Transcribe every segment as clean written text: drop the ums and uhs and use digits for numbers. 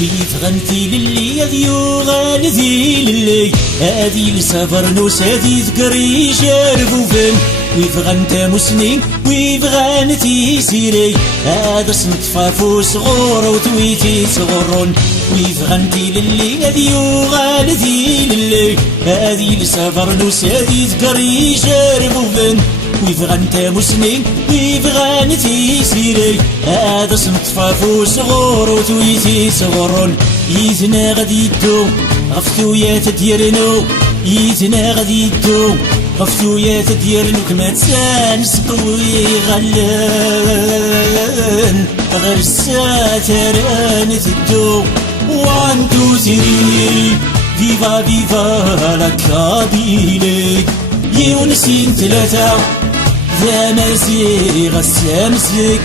يتغنتي للي يذيو غالذي للي هادي لسفر نوس هادي ذكري شارفوفن ويفغنت مسنين ويفغنتي سيري هذا سنطفافو صغور وتويتي صغرون ويفغنتي للي هذيو غالذي للي هادي لسفر نوس هادي ذكري شارفوفن ويفغنت مسنين ويفغنتي سيري هذا سنطفافو صغور وتويتي صغرون يثنا غادي يدو غفتو يا تديرنو يثنا غادي يدو غفتو يا تديرنو كما تسانس قوي غلان غير الساتران تدو 1 2 3 فيفا فيفا لا كابيلي يونسين ثلاثة ذا مزيغ السمسك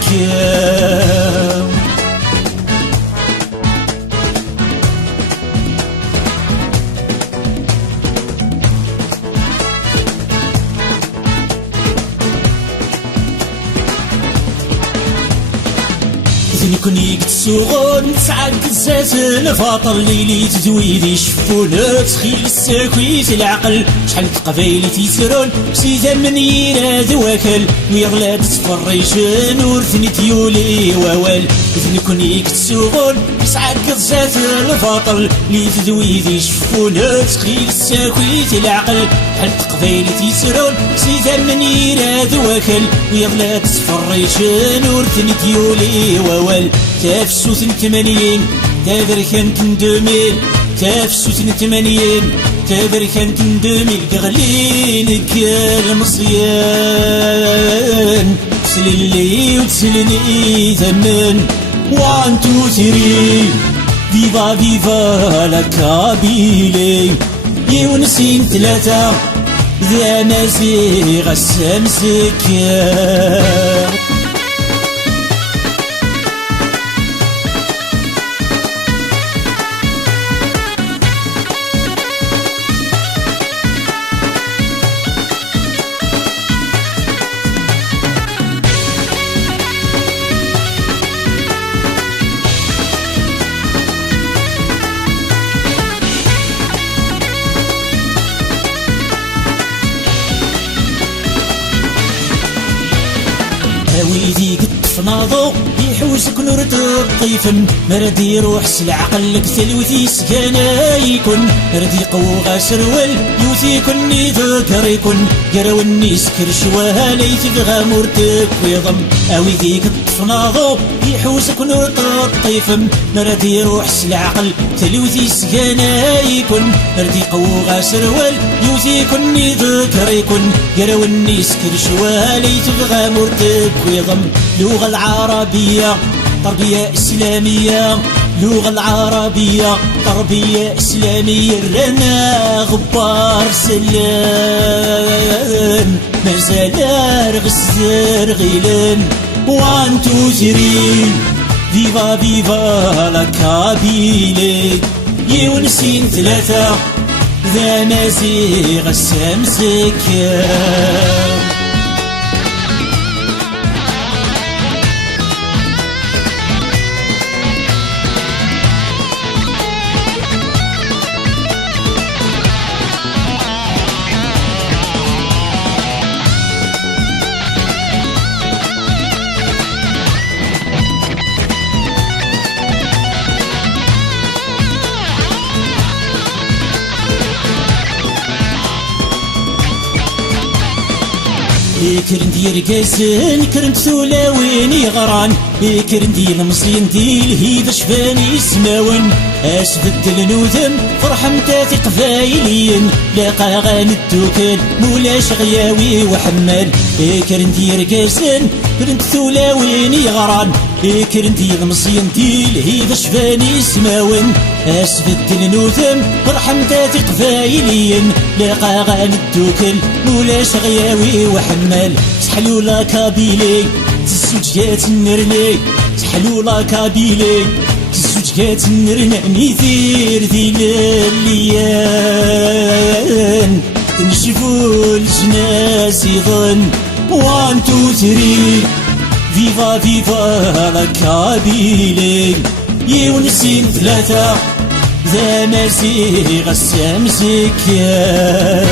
كوني كتسوغون تسعد كزاز الفاطر ليلي تزويدي شفونا تخيل الساكويت العقل شحال قبايلي تيسرون شي زمن يناد واكل ويغلاد تفريشن ورثني تيولي ووال إذن كوني كتسوغون تسعد كزاز الفاطر ليلي تزويدي شفونا تخيل الساكويت العقل شحال قبايلي تيسرون شي زمن يناد واكل ويغلاد تفريشن ورثني تيولي ووال تافسو 80 تافركان 2000 تافسو 80 تافركان 2000 قغلين كالمصيان تسللي وتسلني ثمن 1 2 3 فيفا فيفا لا كابيلي يونسين ثلاثة ذا مزيغ السمسك ويدي قد فناضو يحوسك نور الطيفن مردي يروح سلعقل لك ثلوثي سكانا يكون مردي قوغا سرول يوثي كني ذكر يكون قراوني سكر شواها ليتبغى مرتك ويضم ويدي قد فناضو يحوسك نور الطيفن مردي يروح سلعقل ثلوثي سكانا يكون مردي قوغا سرول يوثي كني ذكر يكون قراوني سكر شواها ليتبغى مرتك ويضم اللغة العربية تربية إسلامية اللغة العربية تربية إسلامية لنا غبار سلام مازال رغسر غيلان 1 2 3 فيفا فيفا لا كابيلي يونسين ثلاثة ذا مزيغ السمسك كرن دير كاسن كرن ثولاوين يغران كرن ديال المصريين ديال هيدا شفاني سماون اش بدل نوذم فرحمتاتي قبايليين لاقا غان الدوكان مولاش غياوي وحمال كرن دير كاسن كرن ثولاوين يغران كرن ديال المصريين ديال هيدا شفاني سماون اش بدل نوذم فرحمتاتي قبايليين لاقا غان الدوكان مولاش غياوي وحمال تحلولا كابيلي تسوجات النرني تحلولا كابيلي تسوجات النرني نيثير ذي الليان نشوفوا الجناس يظن 1 2 3 فيفا فيفا لا كابيلي يونسين ثلاثة ذا مرسي غسام زكيان